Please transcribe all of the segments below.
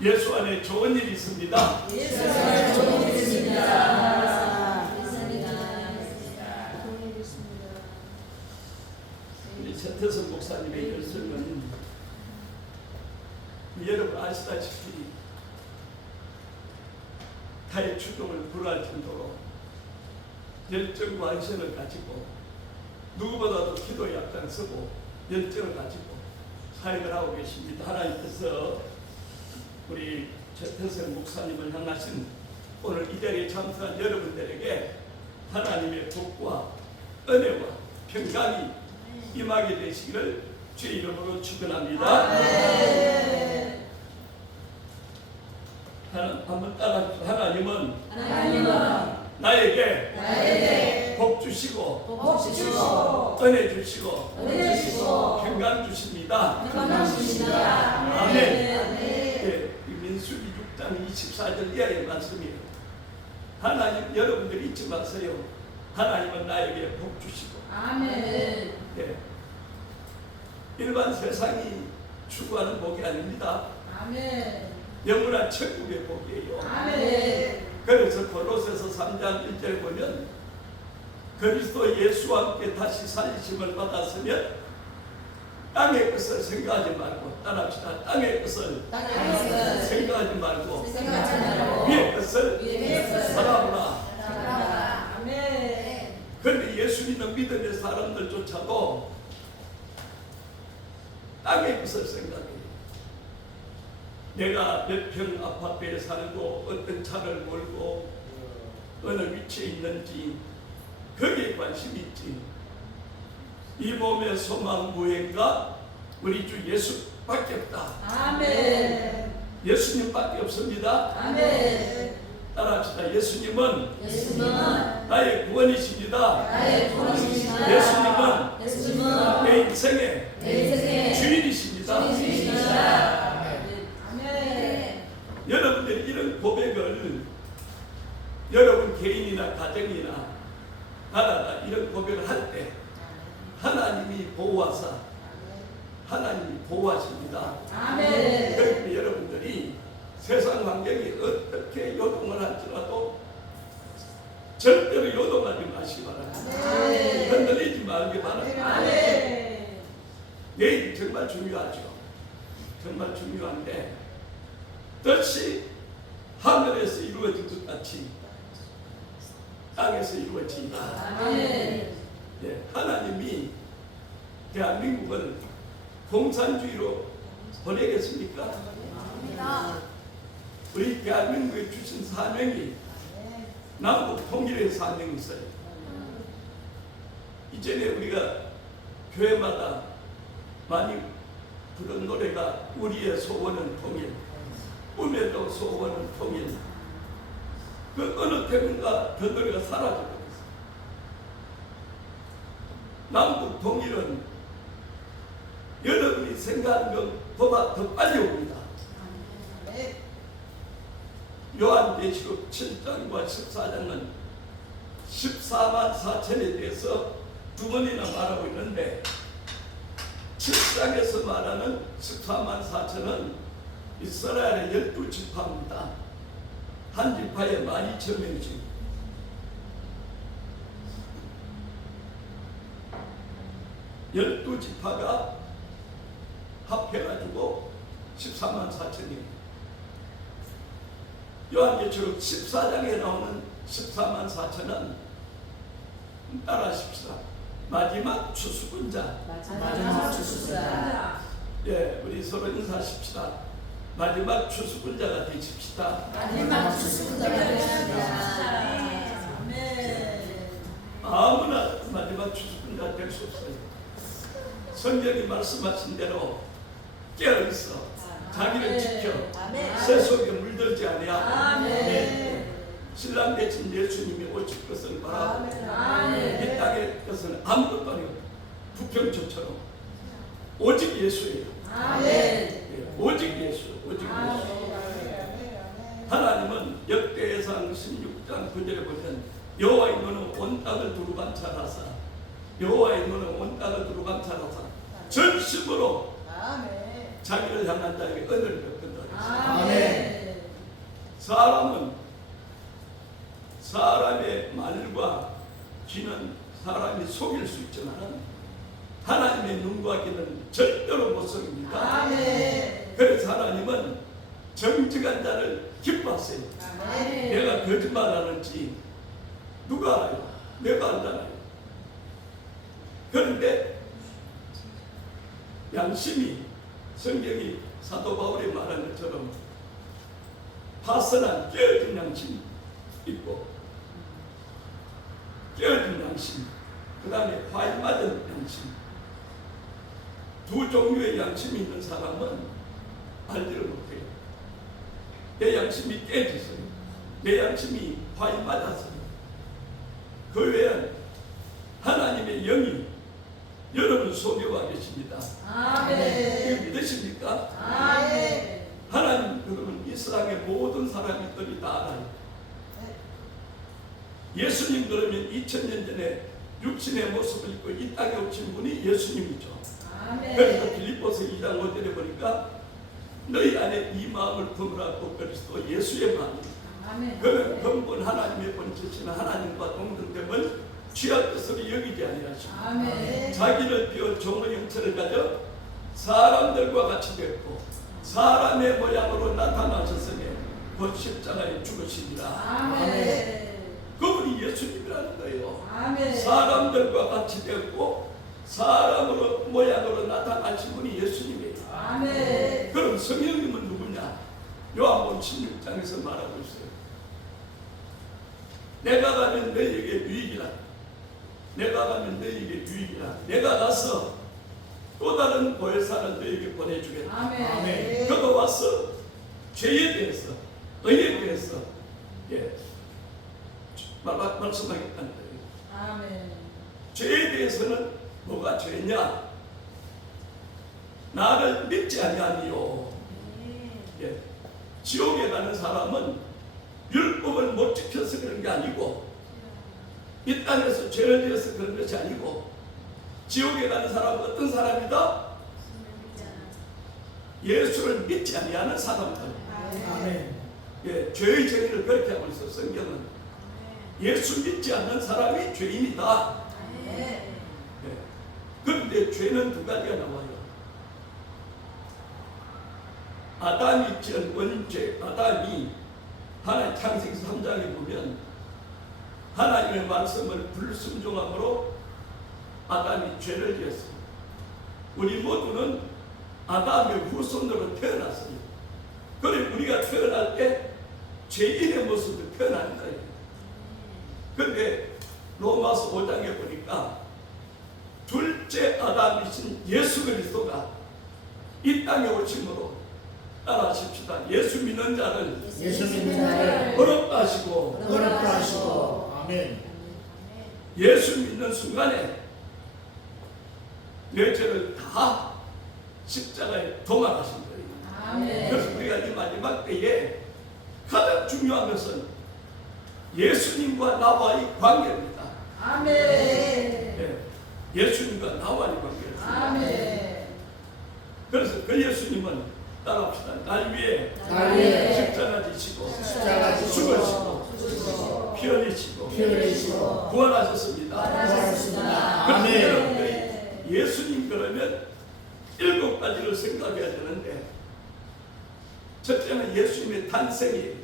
예수 안에 좋은 일이 있습니다. 예수 안에 좋은 일이 있습니다. 우리 최태선 목사님의 열성은 여러분 아시다시피 타의 추종을 불허할 정도로 열정과 헌신을 가지고 누구보다도 기도에 앞장서고 열정을 가지고 사역을 하고 계십니다. 하나님께서 우리 최태성 목사님을 향하신 오늘 이 자리에 참석한 여러분들에게 하나님의 복과 은혜와 평강이 임하게 되시기를 주의 이름으로 축원합니다. 한번 따라합시다. 하나님은 나에게 복 주시고 은혜 주시고 평강 주십니다. 아멘. 네, 민수기 6장 24절 이하의 말씀이에요. 하나님, 여러분들 잊지 마세요. 하나님은 나에게 복 주시고. 아멘. 네. 일반 세상이 추구하는 복이 아닙니다. 아멘. 영원한 천국의 복이에요. 아멘. 그래서 골로새서 3장 1절 보면 그리스도 예수와 함께 다시 살리심을 받았으면 땅의 것을 생각하지 말고, 따라합시다. 땅의 것을 생각하지 말고 위의 것을 바라보라. 아멘. 그런데 예수 믿는 믿음의 사람들조차도 땅의 것을 생각해요. 내가 몇 평 아파트에 살고 어떤 차를 몰고 어느 위치에 있는지 거기에 관심이 있지. 이 몸의 소망 무행가 우리 주 예수밖에 없다. 아멘. 예수님밖에 없습니다. 아멘. 따라합시다. 예수님은 나의 구원이십니다. 예수님은 내 인생의 주인이십니다. 아멘. 여러분들이 이런 고백을 여러분 개인이나 가정이나 나라가 이런 고백을 할 때 하나님이 보호하사 하나님이 보호하십니다. 아멘. 그러니까 여러분들이 세상 환경이 어떻게 요동을 할지라도 절대로 요동하지 마시기 바랍니다. 아멘. 흔들리지 말기 바랍니다. 아멘. 내일이 정말 중요하죠. 정말 중요한데 뜻이 하늘에서 이루어진 것 같이 땅에서 이루어진다. 아멘. 예, 하나님이 대한민국을 공산주의로 보내겠습니까? 우리 대한민국에 주신 사명이 남북 통일의 사명이 있어요. 이전에 우리가 교회마다 많이 부른 노래가 우리의 소원은 통일, 꿈에도 소원은 통일. 그 어느 때문가 그 노래가 사라져버렸어요. 남북 통일은 여러분이 생각하는 것보다 더 빨리 옵니다. 요한계시록 7장과 14장은 14만 4천에 대해서 두 번이나 말하고 있는데 7장에서 말하는 14만 4천은 이스라엘의 12지파입니다. 한 지파에 12,000명씩. 열두 지파가 합해가지고 14만 4천이에요. 요한계시록 14장에 나오는 14만 4천은 따라하십시다. 마지막 추수꾼자. 마지막 추수꾼자. 예, 우리 서로 인사하십시다. 마지막 추수꾼자가 되십시다. 마지막 추수꾼자가 되십시다. 아멘. 아무나 마지막 추수꾼자가 될 수 없어요. 성경이 말씀하신 대로 깨어있어 자기를 지켜 새 속에 물들지 아니하고 신랑 대신 예수님이 오실 것을 바라고 이 땅의 것은 아무것도 아니고 부평초처럼 오직 예수예요. 예, 오직 예수, 오직 예수. 하나님은 역대상 16장 9절에 보면 여호와의 눈은 온 땅을 두루 관찰하사 여호와의 눈은 온 땅을 두루 관찰하사 전심으로 자기를 향한 자에게 은혜를 베푼다. 사람은 사람의 말과 귀는 사람이 속일 수 있지만 하나님의 눈과 귀는 절대로 못 속입니다. 아멘. 그래서 하나님은 정직한 자를 기뻐하세요. 아멘. 내가 거짓말하는지 누가 알아요? 내가 알잖아요. 그런데 양심이 성경이 사도 바울이 말한 것처럼 파선한 깨어진 양심 있고 깨어진 양심, 그 다음에 화이 맞은 양심, 두 종류의 양심이 있는 사람은 알지를 못해요. 내 양심이 깨졌어요. 내 양심이 화이 맞았어요. 그 외엔 하나님의 영이 여러분 속에 와 계십니다. 아멘. 이거 믿으십니까? 아멘. 하나님 여러분 이 세상의 모든 사람들이 다 알아요. 예수님 그러면 2000년 전에 육신의 모습을 입고 이 땅에 오신 분이 예수님이죠. 아멘. 그래서 빌립보서 2장 5절에 보니까 너희 안에 이 마음을 품으라고 그리스도 예수의 마음입니다. 아멘. 그는 근본 하나님의 본체시는 하나님과 동등됨을 취할 것으로 여기지 아니하시고 아멘. 자기를 비워 종의 형체를 가져 사람들과 같이 됐고 사람의 모양으로 나타나셨으니 곧 십자가에 죽으시니라. 아멘. 그분이 예수님이라는 거예요. 아멘. 사람들과 같이 됐고 사람으로 모양으로 나타나신 분이 예수님이에요. 아멘. 그럼 성령님은 누구냐? 요한복음 16장에서 말하고 있어요. 내가 가면 너희에게 유익이라. 내가 가면 너희에게 유익이라. 내가 가서 또 다른 보혜사를 너희에게 보내주겠다. 아멘. 그가 와서 죄에 대해서, 의에 대해서 말씀하겠다는 거예요. 아멘. 죄에 대해서는 뭐가 죄냐? 나를 믿지 아니하니요. 지옥에 가는 사람은 율법을 못 지켜서 그런 게 아니고 이 땅에서 죄를 지어서 그런 것이 아니고 지옥에 가는 사람은 어떤 사람이다? 예수를 믿지 아니하는 사람들. 아멘. 죄의 정의를 그렇게 하고 있어. 성경은 예수 믿지 않는 사람이 죄인이다. 그런데 죄는 두 가지가 나와요. 아담이 지은 원죄, 아담이 하나님 창세기 3장에 보면 하나님의 말씀을 불순종함으로 아담이 죄를 지었어요. 우리 모두는 아담의 후손으로 태어났어요. 그래 우리가 태어날 때 죄인의 모습으로 태어난 거예요. 그런데 로마서 5장에 보니까 둘째 아담이신 예수 그리스도가 이 땅에 오심으로 따라하십시다. 예수 믿는 자를 예수 믿는 자를 어렵다 하시고 어렵다 하시고 아멘. 예수 믿는 순간에 내 죄를 다 십자가에 도망가신 거예요. 아멘. 그래서 우리가 이 마지막 때에 가장 중요한 것은 예수님과 나와의 관계입니다. 아멘. 예수님과 나와의 관계입니다. 아멘. 그래서 그 예수님은 따라합시다. 날 위해 십자가 지시고 십자가 지시고 죽으시고 피 흘리시고 피 흘리시고 부활하셨습니다. 부활하셨습니다. 그래서 아멘. 여러분들이 예수님 그러면 7가지를 생각해야 되는데 첫째는 예수님의 탄생이에요.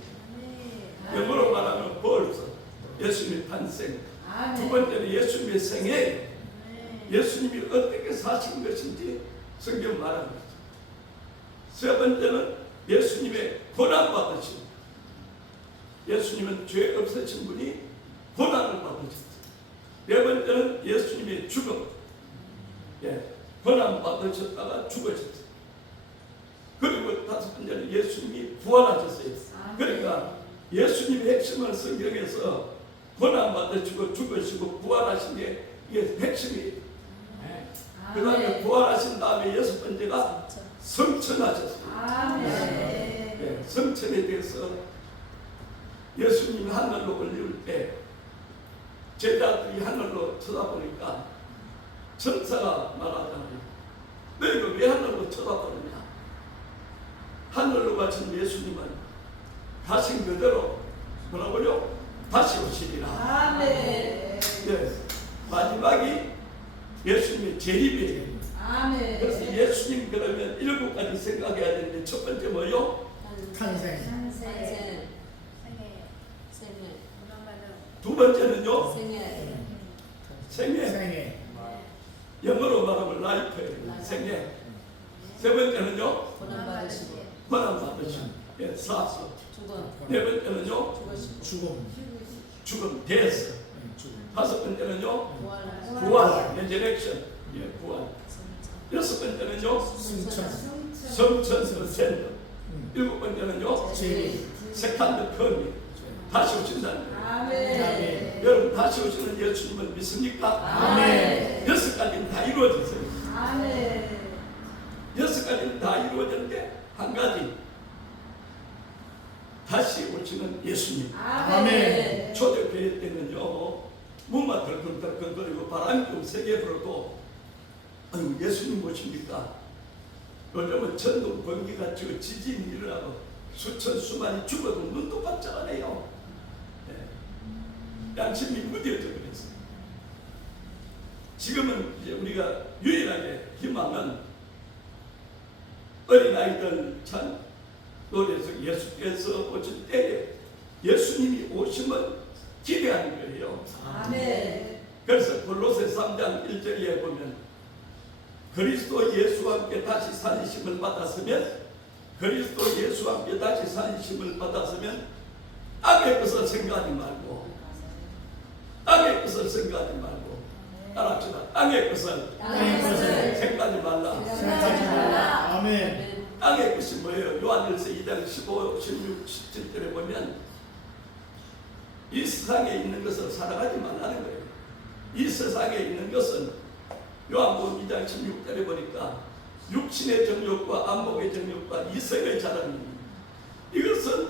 영어로 말하면 birth, 예수님의 탄생. 두 번째는 예수님의 생애, 예수님이 어떻게 사신 것인지 성경 말하고 있어요. 세 번째는 예수님의 고난받으심. 예수님은 죄 없으신 분이 고난을 받으셨어요. 네 번째는 예수님의 죽음. 고난 받으셨다가 죽으셨어요. 그리고 다섯 번째는 예수님이 부활하셨어요. 그러니까 예수님의 핵심은 성경에서 고난 받으시고 죽으시고 부활하신 게 이게 핵심이에요. 그 다음에 부활하신 다음에 여섯 번째가 성천하셨어요. 아멘. 성천에 대해서 예수님이 하늘로 올릴 때 제자들이 하늘로 쳐다보니까 천사가 말하잖아요. 너희가 왜 하늘로 쳐다보느냐? 하늘로 가신 예수님은 가신 그대로 뭐라고요? 다시 오시리라. 아멘. 네. 마지막이 예수님의 재림이에요. 아멘. 그래서 예수님 그러면 7가지 생각해야 되는데 첫 번째 뭐요? 탄생. 탄생. 두 번째는요? 생애. 생애. 생애. 영어로 말하면 라이프예요. 생애. 세 번째는요? 고난 받으시고 고난 받으심. 예, 사수. 죽음. 네 번째는요? 죽으시고 죽음. 죽음, 데스. 죽음. 다섯 번째는요? 부활하시고 부활, 레저렉션. 예, 부활. 여섯 번째는요? 승천. 성천, 서센더. 일곱 번째는요? 재림. 세컨드 커미. 다시 오신다는 거예요. 아멘. 여러분 다시 오시는 예수님을 믿습니까? 아멘. 여섯 가지는 다 이루어졌어요. 아멘. 여섯 가지는 다 이루어졌는데 한 가지 다시 오시는 예수님. 아멘. 초대교회 때는요 문만 덜컹덜컹거리고 바람이 좀 세게 불어도 아유 예수님 모십니까? 요즘은 천둥 번개가 치고 지진이 일어나고 수천 수만이 죽어도 눈도 깜짝 안 해요. 네. 양심이 무뎌져 버렸어요. 지금은 이제 우리가 유일하게 희망은 어린아이들 참 노래에서 예수께서 오실 때에 예수님이 오시면 기대하는 거예요. 아멘. 그래서 골로새 3장 1절에 보면 그리스도 예수와 함께 다시 살리심을 받았으면 그리스도 예수와 함께 다시 살리심을 받았으면 악의 것을 생각하지 말고 땅의 것을 생각하지 말고 따라합시다. 땅의 것을 땅의 것을 생각하지 말라. 생각하지 말라. 아멘. 땅의 것이 뭐예요? 요한일서 2장 15, 16, 17절에 보면 이 세상에 있는 것을 살아가지 말라는 거예요. 이 세상에 있는 것은 요한복음 2장 16절에 보니까 육신의 정욕과 안목의 정욕과 이성의 자랑입니다. 이것은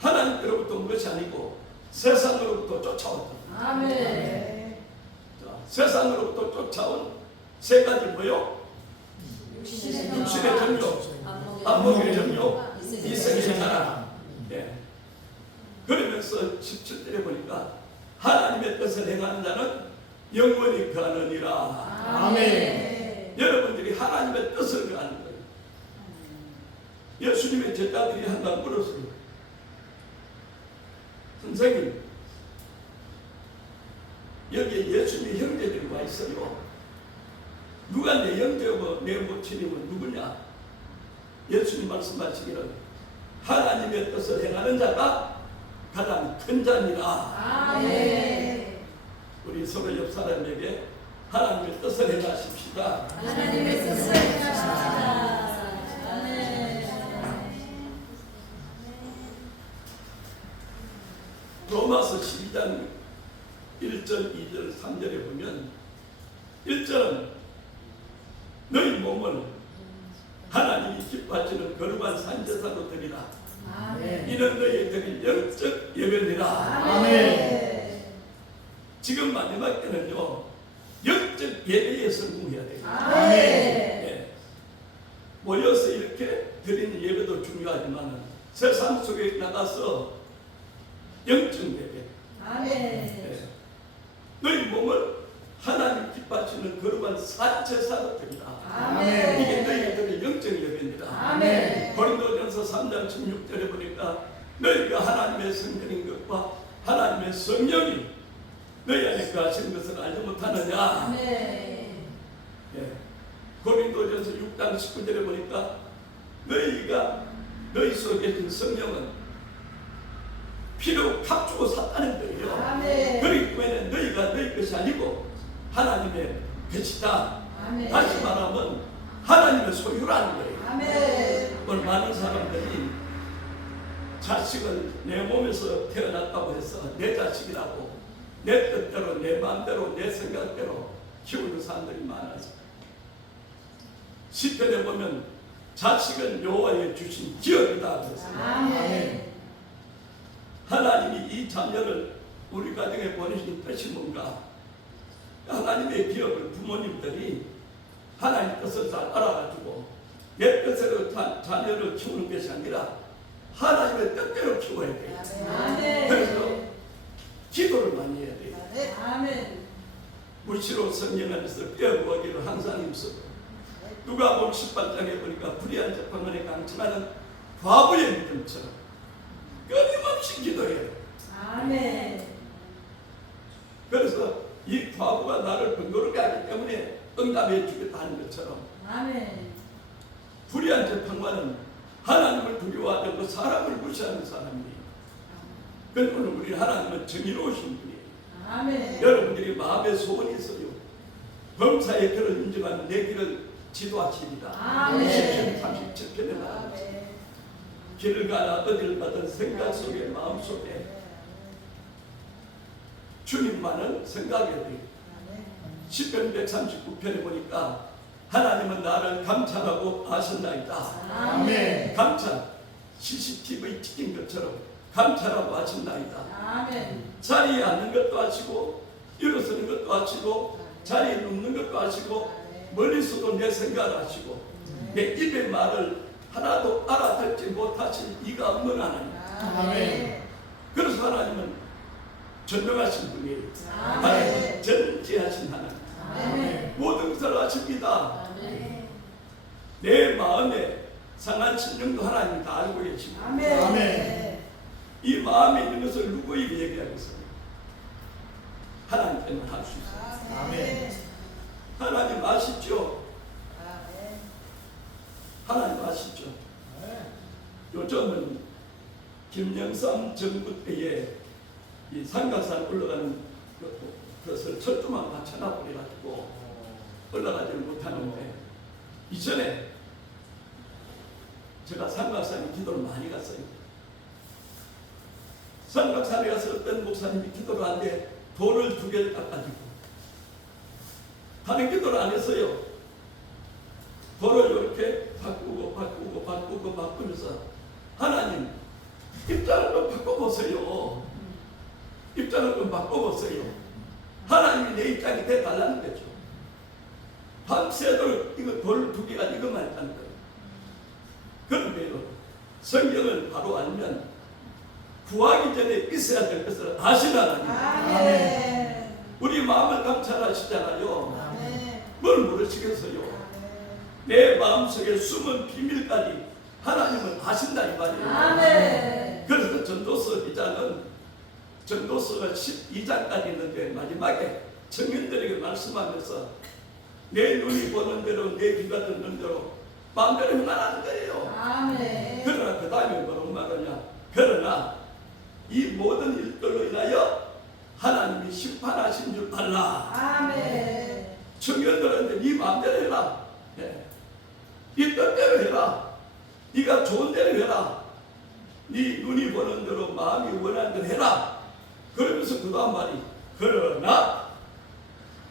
하나님께로부터 온 것이 아니고 세상으로부터 쫓아왔다. 아멘. 자, 세상으로부터 쫓아온 세 가지 뭐요? 육신의 정욕, 안목의 정욕, 이성의 자랑. 예. 그러면서 17절에 보니까 하나님의 뜻을 행하는 자는 영원히 가느니라. 아멘. 여러분들이 하나님의 뜻을 가는 거예요. 예수님의 제자들이 한번 물었어요. 선생님, 여기에 예수님의 형제들이 와 있어요. 누가 내 형제고 내 모친이고 누구냐? 예수님 말씀하시기를 하나님의 뜻을 행하는 자가 가장 큰 자니라. 아멘. 우리 서로 옆 사람에게 하나님의 뜻을 행하십시다. 하나님의 뜻을 행하십시다. 아멘. 로마서 12장 1절, 2절, 3절에 보면 1절은 너희 몸을 하나님이 기뻐하시는 거룩한 산제사로 드리라. 아멘. 이는 너희의 드릴 영적 예배니라. 아멘. 지금 마지막 때는요 영적 예배에 성공해야 돼요. 아멘. 예. 모여서 이렇게 드리는 예배도 중요하지만 세상 속에 나가서 영적 예배. 아멘. 예. 너희 몸을 하나님 기뻐하시는 거룩한 산제사로 드리라. 아멘. 이게 너희들의 영적 예배입니다. 아멘. 고린도전서 3장 16절에 보니까 너희가 하나님의 성전인 것과 하나님의 성령이 너희 안에 거하시는 것을 알지 못하느냐. 아멘. 예. 고린도전서 6장 19절에 보니까 너희가 너희 속에 있는 성령은 피로 값주고 샀다는 거예요. 아멘. 그렇기 때문에 너희가 너희 것이 아니고 하나님의 것이다. 아멘. 다시 말하면 하나님의 소유라는 거예요. 아멘. 오늘 많은 사람들이 자식을 내 몸에서 태어났다고 해서 내 자식이라고 내 뜻대로 내 마음대로 내 생각대로 키우는 사람들이 많아서 시편에 보면 자식은 여호와의 주신 기업이다 그랬어요. 아멘. 하나님이 이 자녀를 우리 가정에 보내신 뜻이 뭔가? 하나님의 기업을 부모님들이 하나님 뜻을 잘 알아가지고 내 뜻으로 자녀를 키우는 것이 아니라 하나님의 자녀를 뜻대로 키워야 돼요. 아멘. 그래서 기도를 많이 해야 돼요. 아멘. 무시로 성령 안에서 빼어보기를 항상 힘쓰고 누가복음 18장에 보니까 불의한 재판관에 강청하는 과부의 믿음처럼 끊임없이 기도해요. 아멘. 그래서 이 과부가 나를 번거롭게 하기 때문에 응답해 주겠다 하는 것처럼 아멘. 불의한 재판관은 하나님을 두려워하는 그 사람을 무시하는 사람이에요. 그런데 오늘 우리 하나님은 정의로우신 분이에요. 아멘. 여러분들이 마음에 소원이 있어요. 범사의 길을 인정하는 내 길을 지도하시리라. 아멘. 37편에 나옵니다. 길을 가나 어디를 가든 생각 속에 마음 속에 주님만을 생각해야 돼요. 10편 139편에 보니까 하나님은 나를 감찰하고 아셨나이다. 아멘. 감찰, CCTV 찍힌 것처럼 감찰하고 아셨나이다. 아멘. 자리에 앉는 것도 아시고 일어서는 것도 아시고 자리에 눕는 것도 아시고 멀리서도 내 생각을 아시고 내 입의 말을 하나도 알아듣지 못하신 이가 없는 하나님. 아멘. 그래서 하나님은 전능하신 분이에요. 아멘. 전지하신 하나님. 아멘. 모든 것을 아십니다. 아멘. 내 마음에 상한 심령도 하나님이 다 알고 계시고 아멘. 아멘. 이 마음에 있는 것을 누구에게 얘기하겠어요? 하나님께만 할 수 있어요. 아멘. 하나님 아시죠? 하나님 아시죠? 요즘은 김영삼 정부 때에 이 삼각산 올라가는 것을 철조망 받쳐놔 버려가지고 올라가지를 못하는데 이전에 제가 삼각산에 기도를 많이 갔어요. 삼각산에 가서 어떤 목사님이 기도를 하는데 돌을 2개를 깎아주고 다른 기도를 안 했어요. 돌을 이렇게 바꾸면서 하나님 입장을 좀 바꿔보세요. 입장을 좀 바꿔보세요. 하나님이 내 입장이 돼달라는 거죠. 밤새도록 이거 돌 2개가 이것만 했다는 거예요. 그런데요, 성경을 바로 알면 구하기 전에 있어야 될 것을 아시는 하나님. 아멘. 우리 마음을 감찰하시잖아요. 아멘. 뭘 모르시겠어요? 내 마음속에 숨은 비밀까지 하나님은 아신다 이 말이에요. 아멘. 그래서 전도서 기자는 전도서가 12장까지 있는데 마지막에 청년들에게 말씀하면서 내 눈이 보는 대로 내 귀가 듣는 대로 마음대로 행하라는 거예요. 아멘. 그러나 그 다음에 뭐라고 말하냐? 그러나 이 모든 일들로 인하여 하나님이 심판하신 줄 알라. 아멘. 청년들한테 네 마음대로 해라. 네 뜻대로 해라. 네가 좋은 대로 해라. 네 눈이 보는 대로 마음이 원하는 대로 해라. 그러면서 그 다음 말이 그러나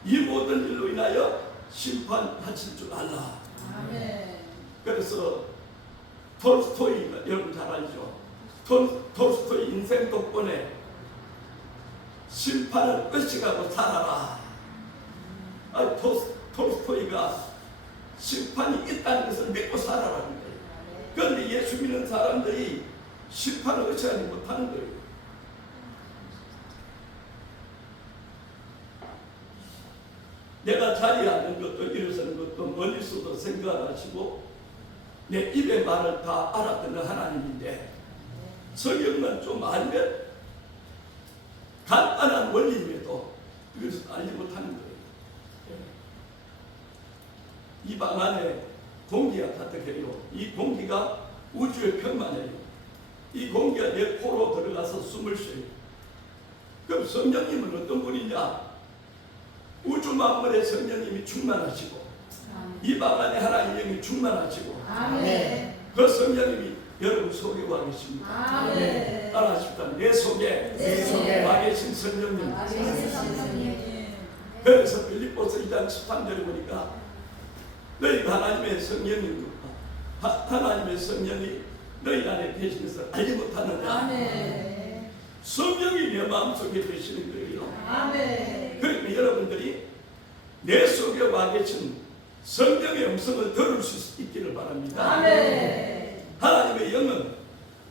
이 모든 일로 인하여 심판하실 줄 알라. 아멘. 그래서 톨스토이가 여러분 잘 알죠? 톨스토이 인생 독본에 심판을 의식하고 살아라. 톨스토이가 심판이 있다는 것을 믿고 살아라는 거예요. 그런데 예수 믿는 사람들이 심판을 의식하지 못하는 거예요. 내가 자리에 앉는 것도 일어서는 것도 멀리서도 생각하시고 내 입의 말을 다 알아듣는 하나님인데 성경만 좀 알면 간단한 원리임에도 이것을 알지 못하는 거예요. 이 방 안에 공기가 가득해요. 이 공기가 우주의 평만해요. 이 공기가 내 코로 들어가서 숨을 쉬어요. 그럼 성령님은 어떤 분이냐? 우주 만물의 성령님이 충만하시고 이 방 안에 하나님의 영이 충만하시고 아멘. 그 성령님이 여러분 속에 와 계십니다. 아멘. 따라하십시다. 내 속에 와 계신 성령님. 아멘. 그래서 빌립보서 2장 13절에 보니까 너희가 하나님의 성령님 하나님의 성령이 너희 안에 계신 것을 알지 못하느냐. 아멘. 성령이 내 마음속에 계시는 거예요. 아멘. 그러니까 여러분들이 내 속에 와 계신 성령의 음성을 들을 수 있기를 바랍니다. 아멘. 하나님의 영은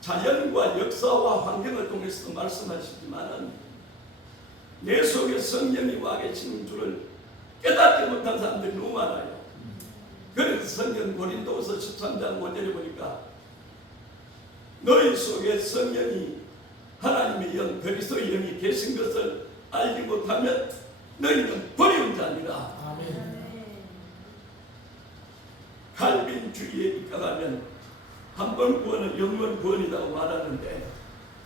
자연과 역사와 환경을 통해서 말씀하시지만은 내 속에 성령이 와 계시는 줄을 깨닫지 못한 사람들이 너무 많아요. 그래서 성경 고린도후서 13장 5절에 보니까 너희 속에 성령이 하나님의 영 그리스도의 영이 계신 것을 알지 못하면 너희는 버리운 자니라. 아멘. 칼빈주의에 입각하면 한 번 구원은 영원 구원이라고 말하는데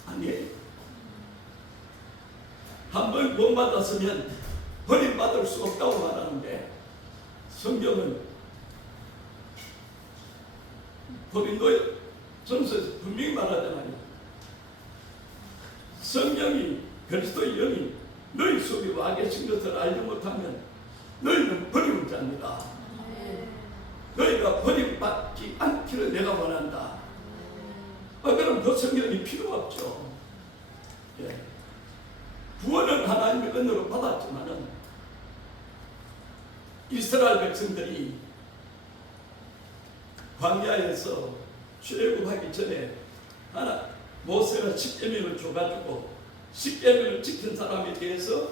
아니에요. 한 번 구원받았으면 버림받을 수 없다고 말하는데 성경은 고린도 전서에서 분명히 말하잖아요. 성령이 그리스도의 영이 너희 속에 와 계신 것을 알지 못하면 너희는 버리운 자입니다. 너희가 버림받지 않기를 내가 원한다. 그럼 그 성경이 필요 없죠. 예. 구원은 하나님의 은혜로 받았지만은 이스라엘 백성들이 광야에서 출애굽하기 전에 모세가 십계명을 줘가지고 십계명을 지킨 사람에 대해서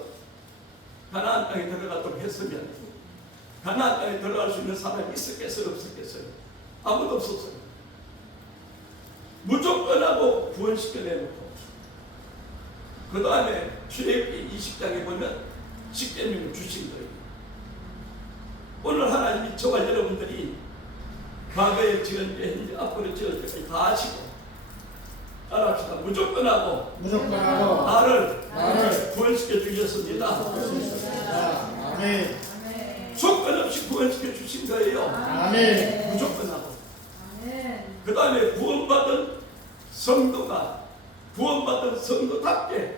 가나안 땅에 들어가도록 했으면 가나안 땅에 들어갈 수 있는 사람이 있었겠어요, 없었겠어요? 아무도 없었어요. 무조건 하고 구원시켜내놓고 그 다음에 출애굽기 20장에 보면 십계명을 주신 거예요. 오늘 하나님이 저와 여러분들이 과거에 지은 죄, 현재 앞으로 지을 죄까지 다 하시고 따라합시다. 무조건 하고 나를 구원시켜 주셨습니다. 아멘. 조건 없이 구원시켜 주신 거예요. 아멘. 무조건 하고. 그 다음에 구원받은 성도답게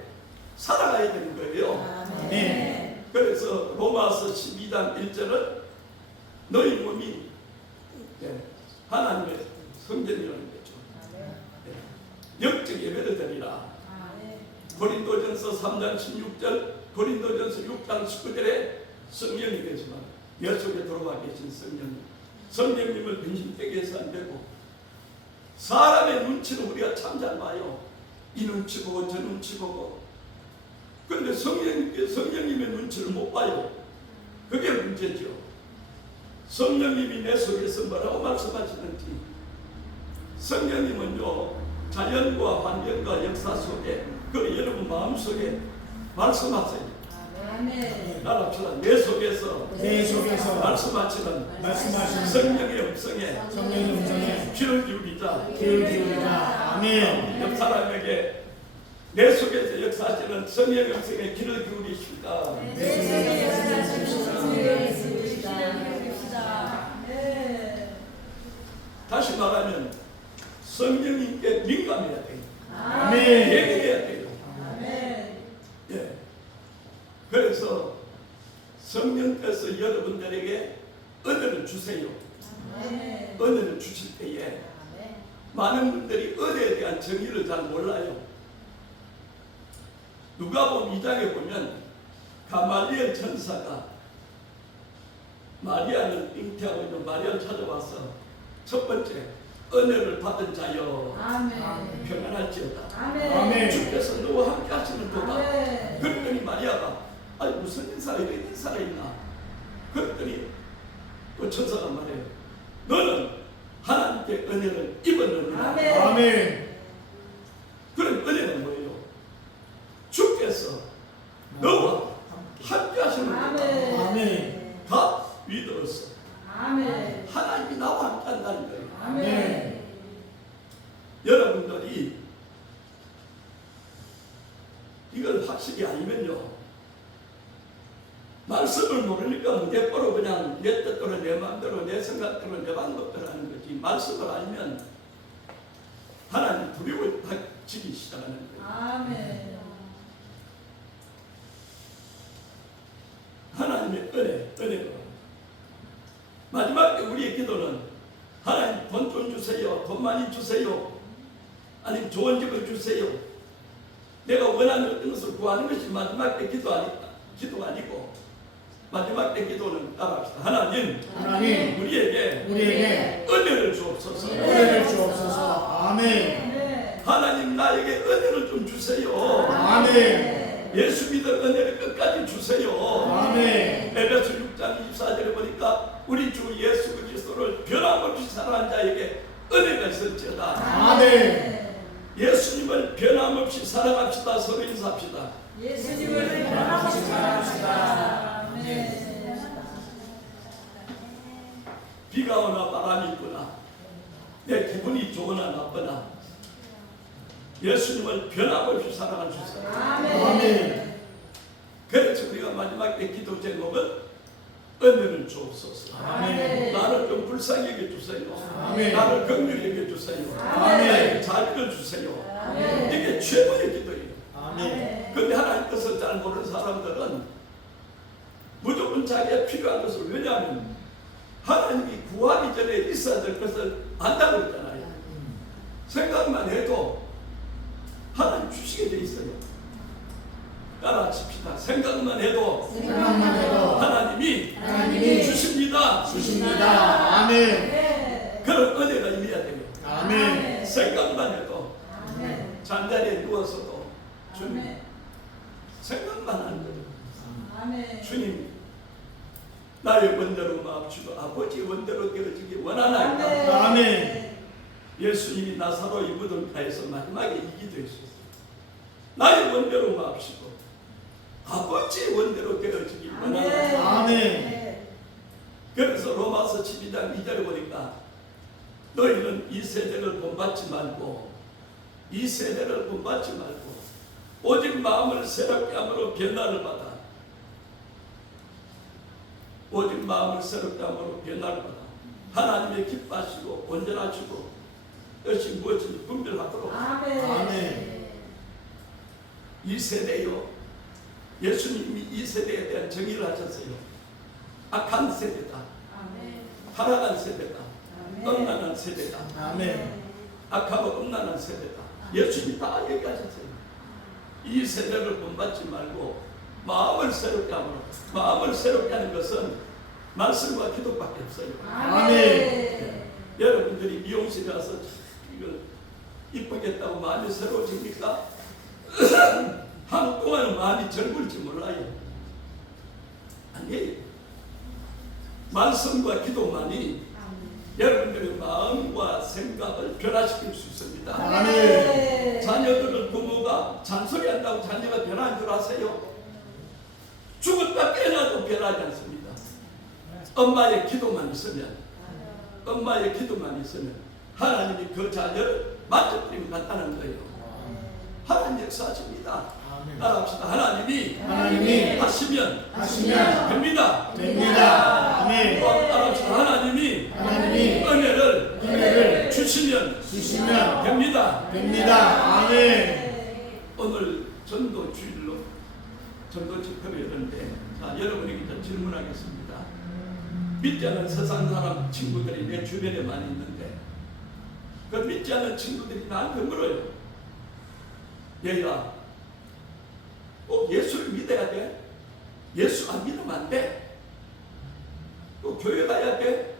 살아가야 되는 거예요. 아멘. 그래서 로마서 12장 1절은 너희 몸이 하나님의 성전이라는 거죠. 영적 예배를 드리라. 고린도전서 3장 16절, 고린도전서 6장 19절에 성령이 계시면 내 속에 들어와 계신 성령님을 근심되게 해서 안 되고 사람의 눈치는 우리가 참 잘 봐요. 이 눈치 보고 저 눈치 보고. 그런데 성령님의 눈치를 못 봐요. 그게 문제죠. 성령님이 내 속에서 뭐라고 말씀하시는지. 성령님은요 자연과 환경과 역사 속에 그 여러분 마음속에 말씀하세요. 나랍시다. 내 속에서 말씀하시는 성령의 음성에 귀를 기울이자. 아멘. 옆 사람에게 내 속에서 역사하시는 성령의 음성에 귀를 기울이십니다. 다시 말하면 성령님께 민감해야 돼요. 예민해야 돼요. 예. 그래서 성령께서 여러분들에게 은혜를 주세요. 은혜를 주실 때에 많은 분들이 은혜에 대한 정의를 잘 몰라요. 누가복음 2장에 보면 가말리엘 천사가 마리아를 잉태하고 있는 마리아를 찾아와서 첫 번째 은혜를 받은 자여 평안할지어다. 주께서 너와 함께 하시는도다. 그랬더니 마리아가 아니 무슨 인사가 이런 인사가 있나. 그랬더니 그 천사가 말해요. 너는 하나님께 은혜를 입었느니라. 그런 은혜는 뭐예요? 주께서 너와 함께 하시는도다. 다 믿었어. 하나님이 나와 함께 한다는 거예요. 여러분들이 이걸 확실히 알면요 말씀을 모르니까 무대뽀로 그냥 내 뜻대로 내 마음대로 내 생각대로 내 방법대로 하는 거지. 말씀을 알면 하나님 두려워지기 시작하는 거예요. 하나님의 은혜가 마지막에 우리의 기도는 하나님 돈 좀 주세요. 돈 많이 주세요. 아니면 좋은 집을 주세요. 내가 원하는 어떤 것을 구하는 것이 마지막 때 기도가 아니고 마지막 때 기도는 따라합시다. 하나님 우리에게 은혜를 주옵소서. 아멘. 하나님 나에게 은혜를 좀 주세요. 아멘. 예수 믿을 은혜를 끝까지 주세요. 아멘. 에베소 6장 24절에 보니까 우리 주 예수 그리스도를 변함없이 사랑한 자에게 은혜가 있을지어다. 아멘. 예수님을 변함없이 사랑합시다. 서로 인사합시다. 예수님을 변함없이 사랑합시다. 아멘. 비가 오나 바람이 부나 내 기분이 좋으나 나쁘나 예수님을 변함없이 사랑해 주세요. 아멘. 그래서 우리가 마지막 때 기도 제목은 은혜를 주옵소서. 아멘. 나를 좀 불쌍히 여겨주세요. 아멘. 나를 긍휼히 여겨주세요. 아멘. 나에게 자비를 주세요. 아멘. 이게 최고의 기도예요. 아멘. 근데 하나님 뜻을 잘 모르는 사람들은 무조건 자기가 필요한 것을, 왜냐하면 하나님이 구하기 전에 있어야 될 것을 안다고 했잖아요. 생각만 해도 하나님 주시게 돼 있어요. 따라칩시다. 생각만 해도 하나님이 주십니다. 주십니다. 아멘. 그런 은혜가 임해야 돼요. 아멘. 생각만 해도 아멘. 잠자리에 누워서도 주님 아멘. 생각만 하는 거죠. 아멘. 주님 나의 원대로 마옵시고 아버지 원대로 되어지기 원하나이다. 아멘. 예수님이 나사로의 무덤가에서 마지막에 이 기도했었어요. 나의 원대로 마옵시고 아버지의 원대로 되어지기 원하나이다. 아멘. 그래서 로마서 12장 2절에 보니까 너희는 이 세대를 본받지 말고 오직 마음을 새롭게 함으로 변화를 받아. 오직 마음을 새롭게 함으로 변화를 받아. 하나님의 기뻐하시고 온전하시고 뜻이 무엇인지 분별하도록. 아멘. 이 세대요. 예수님이 이 세대에 대한 정의를 하셨어요. 악한 세대다. 타락한 세대다. 음란한 세대다. 아멘. 악하고 음란한 세대다. 예수님이 다 얘기하셨어요. 이 세대를 본받지 말고 마음을 새롭게 함으로. 마음을 새롭게 하는 것은 말씀과 기도밖에 없어요. 아멘. 여러분들이 미용실에 와서 이걸 이쁘겠다고 마음이 새로워집니까? 한동안은 마음이 젊을지 몰라요. 아니에요. 말씀과 기도만이 여러분들의 마음과 생각을 변화시킬 수 있습니다. 아멘. 자녀들을 부모가 잔소리한다고 자녀가 변한 줄 아세요? 죽었다 깨어나도 변하지 않습니다. 엄마의 기도만 있으면 하나님이 그 자녀를 만져버리면 간다는 거예요. 하나님 역사하십니다. 따라합시다. 하나님이 하시면 됩니다. 아멘. 따라합시다. 하나님이 은혜를 주시면 됩니다. 아멘. 오늘 전도 주일로 전도 집회였는데, 자, 여러분에게 질문하겠습니다. 믿지 않는 세상 사람 친구들이 내 주변에 많이 있는데 그 믿지 않는 친구들이 나한테 물어요. 얘가 꼭 예수를 믿어야 돼? 예수 안 믿으면 안 돼? 또 교회 가야 돼?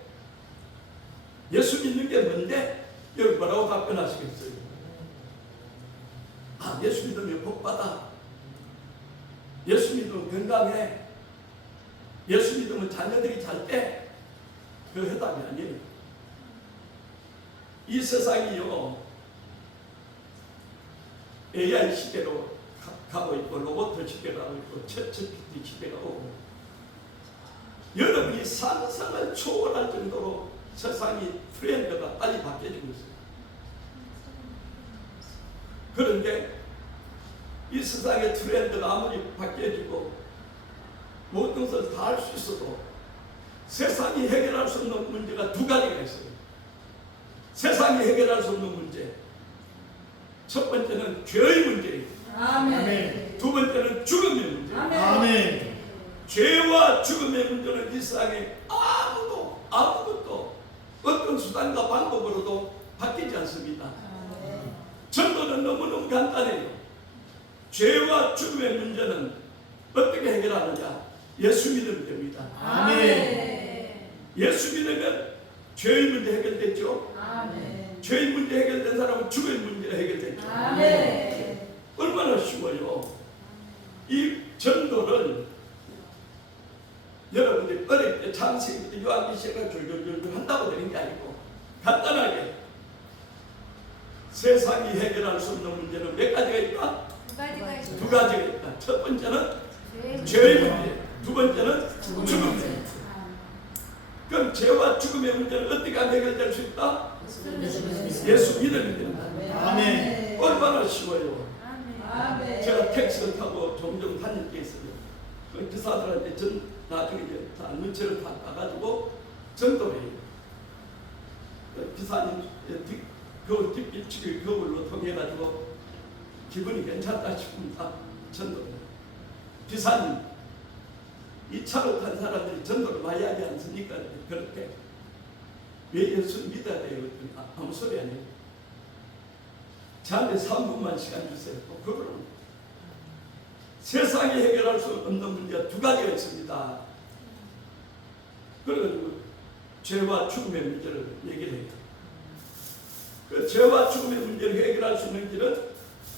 예수 믿는 게 뭔데? 여러분 뭐라고 답변하시겠어요? 아, 예수 믿으면 복 받아. 예수 믿으면 건강해. 예수 믿으면 자녀들이 잘 때. 그 해답이 아니에요. 이 세상이요, AI 시대로 가고 있고, 로봇 시대가 가고 있고, 챗GPT 시대가 오고, 여러분이 상상을 초월할 정도로 세상이 트렌드가 빨리 바뀌어지고 있어요. 그런데 이 세상의 트렌드가 아무리 바뀌어지고 모든 것을 다 할 수 있어도 세상이 해결할 수 없는 문제가 두 가지가 있어요. 세상이 해결할 수 없는 문제. 첫 번째는 죄의 문제예요. 아멘. 두 번째는 죽음의 문제. 아멘. 죄와 죽음의 문제는 이 세상에 아무것도 어떤 수단과 방법으로도 바뀌지 않습니다. 전도는 너무너무 간단해요. 죄와 죽음의 문제는 어떻게 해결하느냐? 예수 믿으면 됩니다. 아멘. 예수 믿으면 죄의 문제 해결됐죠? 아멘. 죄의 문제 해결된 사람은 죽음의 문제가 해결됐죠. 아멘. 얼마나 쉬워요. 이 전도를 여러분들이 어릴 때 창세기부터 요한계시가 줄줄줄 한다고 되는 게 아니고 간단하게 세상이 해결할 수 없는 문제는 몇 가지가 있다? 두 가지가 있다. 첫 번째는 죄의 문제, 두 번째는 죽음의 문제. 그럼 죄와 죽음의 문제는 어떻게 하면 해결될 수 있다? 예수 믿으면 됩니다. 아멘. 얼마나 쉬워요. 아멘. 제가 택시를 타고 종종 다닐 때 있어요. 그 기사들한테 나중에 이제 다 눈치를 다 따가지고 전도를 해요. 그 기사님 거울 뒷비치기 거울로 통해가지고 기분이 괜찮다 싶으면 다 전도를 해요. 기사님, 이 차로 탄 사람들이 전도를 많이 하지 않습니까? 그렇게 왜 예수를 믿어야 돼요? 아무 소리 아니에요. 저한테 3분만 시간 주세요. 그거는 세상이 해결할 수 없는 문제가 두 가지가 있습니다. 그래가지고 죄와 죽음의 문제를 얘기를 해요. 그 죄와 죽음의 문제를 해결할 수 있는 길은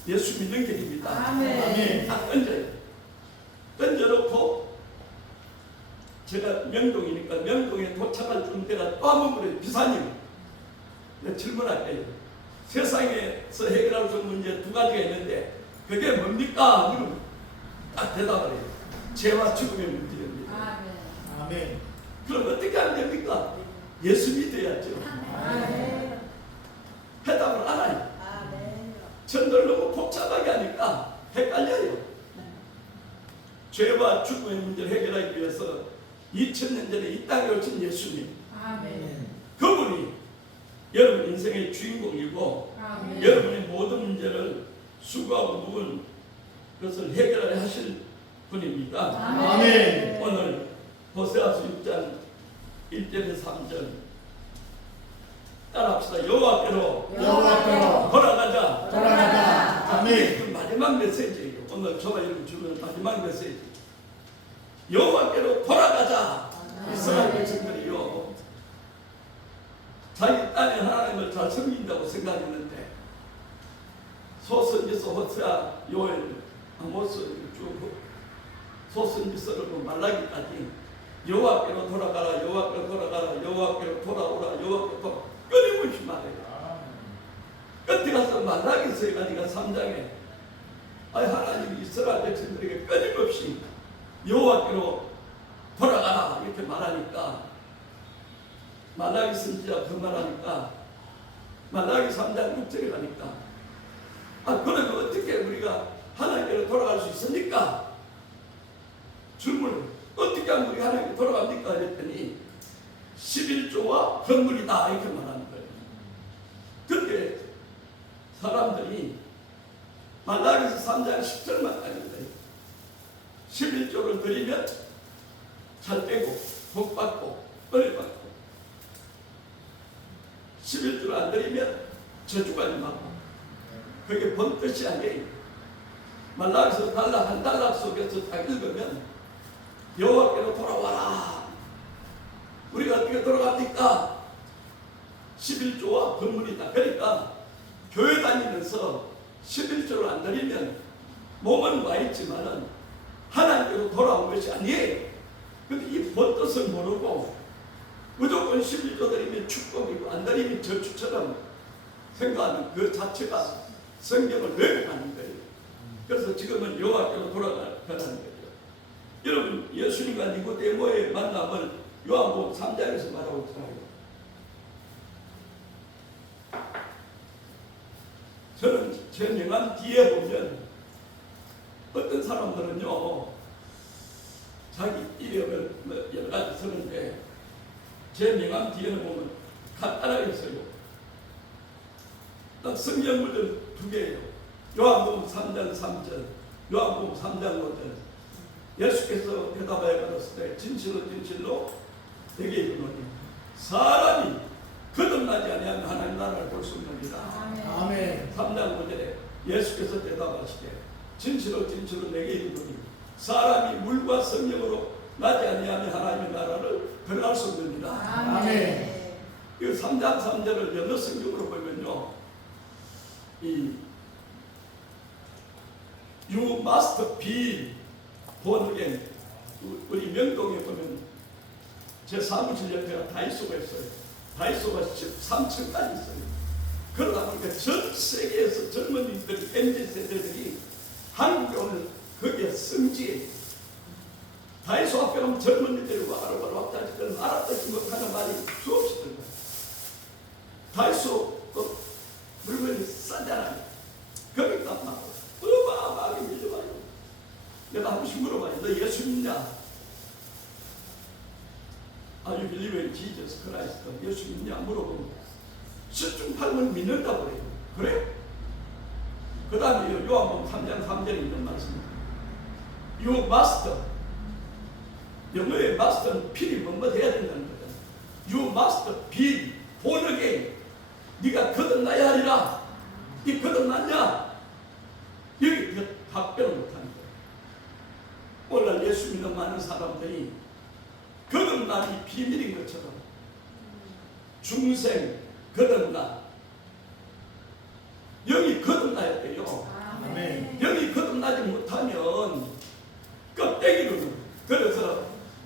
예수 믿는 길입니다. 아멘. 딱 던져요. 던져놓고 제가 명동이니까 명동에 도착할 쯤 때가 또 한 번 그래요. 기사님, 내가 질문할게요. 세상에서 해결할 수 없는 문제 두 가지가 있는데 그게 뭡니까? 그러면 딱 대답을 해요. 죄와 죽음의 문제입니다. 아멘. 아멘. 그럼 어떻게 하면 됩니까? 예수 믿어야죠. 아멘. 해답을 알아요. 아멘. 전도를 너무 복잡하게 하니까 헷갈려요. 죄와 죽음의 문제를 해결하기 위해서 2000년 전에 이 땅에 오신 예수님, 아멘. 그분이 여러분 인생의 주인공이고 아멘. 여러분의 모든 문제를 수고하고 묵은 것을 해결하실 분입니다. 아멘. 오늘 호세아서 6장 1절에서 3절 따라합시다. 여호와께로 돌아가자. 아멘. 그 마지막 메시지예요. 오늘 저와 여러분 주는 마지막 메시지. 여호와께로 돌아가자. 이스라엘 백성들이요, 자기 땅에 하나님을 잘 섬긴다고 생각했는데 소선지서 호세아, 요엘, 아모스 쭉 소선지서로 말라기까지 여호와께로 돌아가라, 여호와께로 돌아가라, 여호와께로 돌아오라, 여호와께로 돌아, 끊임없이 말해요. 끝에 가서 말라기서 해가지고 3장에 하나님이 이스라엘 백성들에게 끊임없이 여호와께로 돌아가라 이렇게 말하니까 말라기 선지자 그 말하니까 말라기 3장 6절에 가니까 그러면 어떻게 우리가 하나님께로 돌아갈 수 있습니까? 질문을 어떻게 하면 우리 하나님께 돌아갑니까? 했더니 11조와 헌물이다 이렇게 말하는 거예요. 근데 사람들이 말라기서 3장 10절만 가는 거예요. 11조를 드리면 잘 빼고 복 받고 은혜 받고 11조를 안 드리면 저주가 임하고 그게 본 뜻이 아니에요. 말라기서 달락 한 달락 속에서 다 읽으면 여호와께로 돌아와라. 우리가 어떻게 돌아갑니까? 11조와 건물이다. 그러니까 교회 다니면서 11조를 안 드리면 몸은 와 있지만은 하나님께로 돌아온 것이 아니에요. 근데 이 본 뜻을 모르고 무조건 11조 드리면 축복이고 안 드리면 저주처럼 생각하는 그 자체가 성경을 왜곡하는 거예요. 그래서 지금은 여호와께로 돌아가라는 거예요. 여러분 예수님과 니고데모의 만남을 요한복음 3장에서 말하고 있잖아요. 저는 제 명함 뒤에 보면 어떤 사람들은요 자기 이름을 여러 가지 쓰는데 제 명함 뒤에는 보면 간단하게 써요. 딱 성경 문제 두 개예요. 요한복음 3장 3절, 요한복음 3장 5절. 예수께서 대답하여 가라사대 때 진실로 진실로 내게 이르노니 사람이 거듭나지 아니하면 하나님 나라를 볼 수 없느니라. 아멘. 3장 5절에 예수께서 대답하시되 진실로 진실로 내게 이르노니 사람이 물과 성령으로 나지 아니하면 하나님의 나라를 들어갈 수 없느니라. 아멘. 이 3장 3절을 연어 성경으로 보면요 보면요, 이 You must be born again. 우리 명동에 보면 제 사무실 옆에가 다이소가 있어요. 다이소가 13층까지 있어요. 그러다 보니까 전 세계에서 젊은이들이, MZ 세대들이 한국에 오늘 거기에 성지에 다이소 앞에 가면 젊은이들이 와로 왔다 지금 알아듣지 못하는 말이 수없이 들어요. 다이소 물건이 싸잖아요. 거기 딱 막 어마어마하게 밀려와요. 내가 한 번씩 물어봐요. 너 예수 믿냐? Are you believe in Jesus Christ? 예수 믿냐? 물어보면 십중팔문 믿는다고 해요. 그래? 그 다음에 요한복음 3장 3절에 있는 말씀입니다. You must. 영어의 must는 필히 뭐뭐 해야 된다는 거다. You must be born again. 네가 거듭나야 하리라. 네 거듭났냐? 여기 답변을 못하는 거예요. 오늘날 예수 믿는 많은 사람들이 거듭남이 비밀인 것처럼 중생 거듭나 영이 거듭나야 돼요. 아멘. 영이 거듭나지 못하면 껍데기로는. 그래서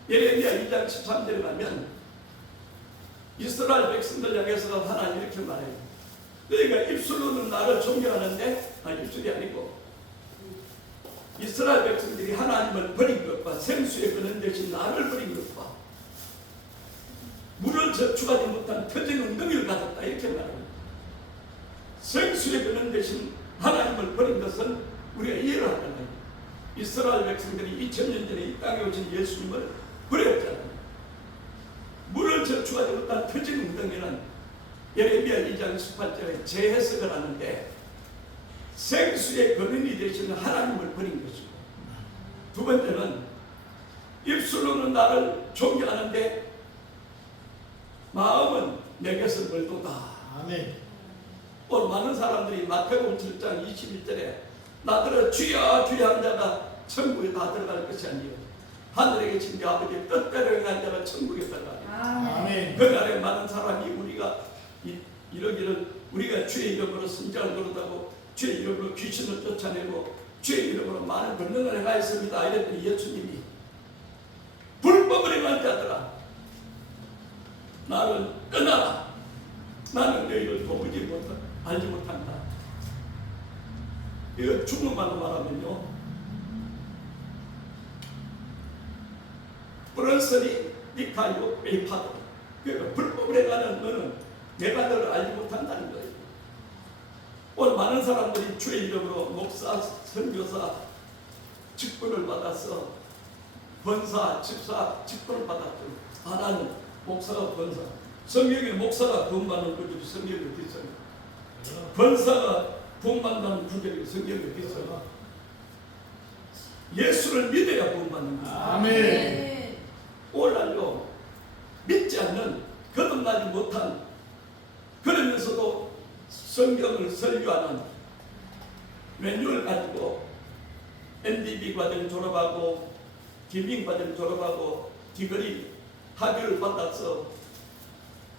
예레미야 2장 13절에 가면 이스라엘 백성들 향해서 하나님 이렇게 말해요. 너희가 입술로는 나를 존경하는데, 입술이 아니고 이스라엘 백성들이 하나님을 버린 것과 생수에 그는 대신 나를 버린 것과 물을 저축하지 못한 터진 엉덩이를 가졌다 이렇게 말합니다. 생수에 그는 대신 하나님을 버린 것은 우리가 이해를 하잖아요. 이스라엘 백성들이 2000년 전에 이 땅에 오신 예수님을 버렸잖아요. 물을 저축하지 못한 터진 엉덩이는 예레미야 2장 18절에 재해석을 하는데 생수의 근원이 되시는 하나님을 버린 것이고, 두 번째는 입술로는 나를 존경하는데 마음은 내게서 멀도다. 아멘. 오늘 많은 사람들이 마태복음 7장 21절에 나더러 주여 주여 한 자가 천국에 다 들어갈 것이 아니요 하늘에 계신 그 아버지의 뜻대로 행한 자가 천국에 들어가리라. 아멘. 그날에 많은 사람이 우리가 이러기를 우리가 주의 이름으로 선지자를 노릇하고 주의 이름으로 귀신을 쫓아내고 주의 이름으로 많은 권능을 행하였습니다. 이랬더니 예수님이 불법을 행한 자들아 나를 떠나라. 나는 너희를 도무지 알지 못한다. 이거 중국말로 말하면요, 브런스리 니카요 베이파도. 그러니까 불법을 행하는 너는 내가 너를 알지 못한다는 거예요. 오늘 많은 사람들이 주의 이름으로 목사, 선교사 직분을 받아서 권사, 집사 직분을 받았죠. 나는 목사가 권사. 성경에 목사가 구원받는 구절이 성경에 어디 있어요? 권사가 구원받는 구절이 성경에 어디 있어요? 예수를 믿어야 구원받는 거예요. 아멘. 오늘날요, 믿지 않는, 거듭나지 못한, 그러면서도 성경을 설교하는 매뉴얼 가지고 MDB 과정 졸업하고 김ing 과정 졸업하고 디그리 학위를 받아서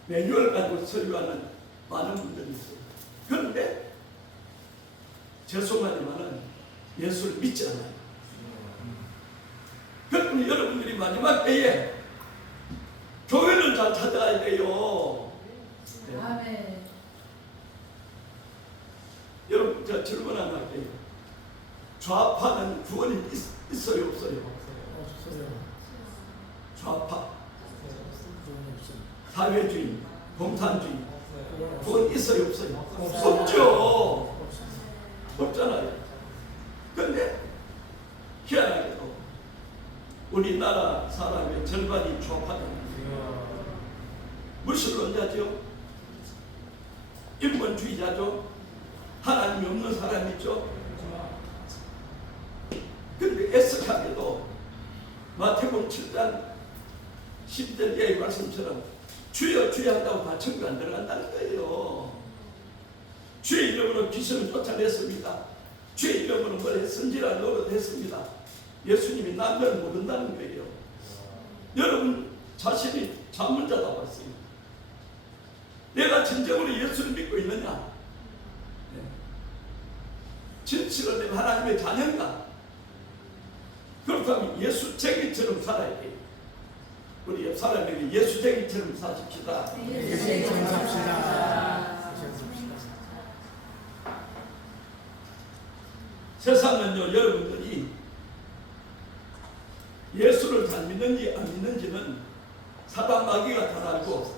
매뉴얼 가지고 설교하는 많은 분들이 있어요. 그런데 죄송하지만은 예수를 믿지 않아요. 그러면 여러분들이 마지막 때에 교회를 잘 찾아가야 돼요. 네. 아멘. 여러분, 제가 질문 하나 할게요. 좌파는 구원이 있어요, 없어요? 없어요. 좌파, 없어요. 사회주의, 공산주의, 없어요. 구원 있어요, 없어요? 없어요. 없죠. 없잖아요. 그런데 희한하게도 우리나라 사람의 절반이 좌파잖아요. 무신론자죠. 인본주의자죠. 하나님이 없는 사람이죠. 그런데 애석하게도 마태복음 7장 10절의 말씀처럼 주여 주여 한다고 다 천국 안 들어간다는 거예요. 주의 이름으로 귀신을 쫓아냈습니다. 주의 이름으로 뭘 선지라 노릇했습니다. 예수님이 남을 모른다는 거예요. 여러분 자신이 자문자다 봤어요. 내가 진정으로 예수를 믿고 있느냐? 진실로 된 하나님의 자녀인가? 그렇다면 예수쟁이처럼 살아야 돼. 우리 옆 사람에게 예수쟁이처럼 사십시다. 예수님처럼 삽시다. 세상은요, 여러분들이 예수를 잘 믿는지 안 믿는지는 사단 마귀가 다 알고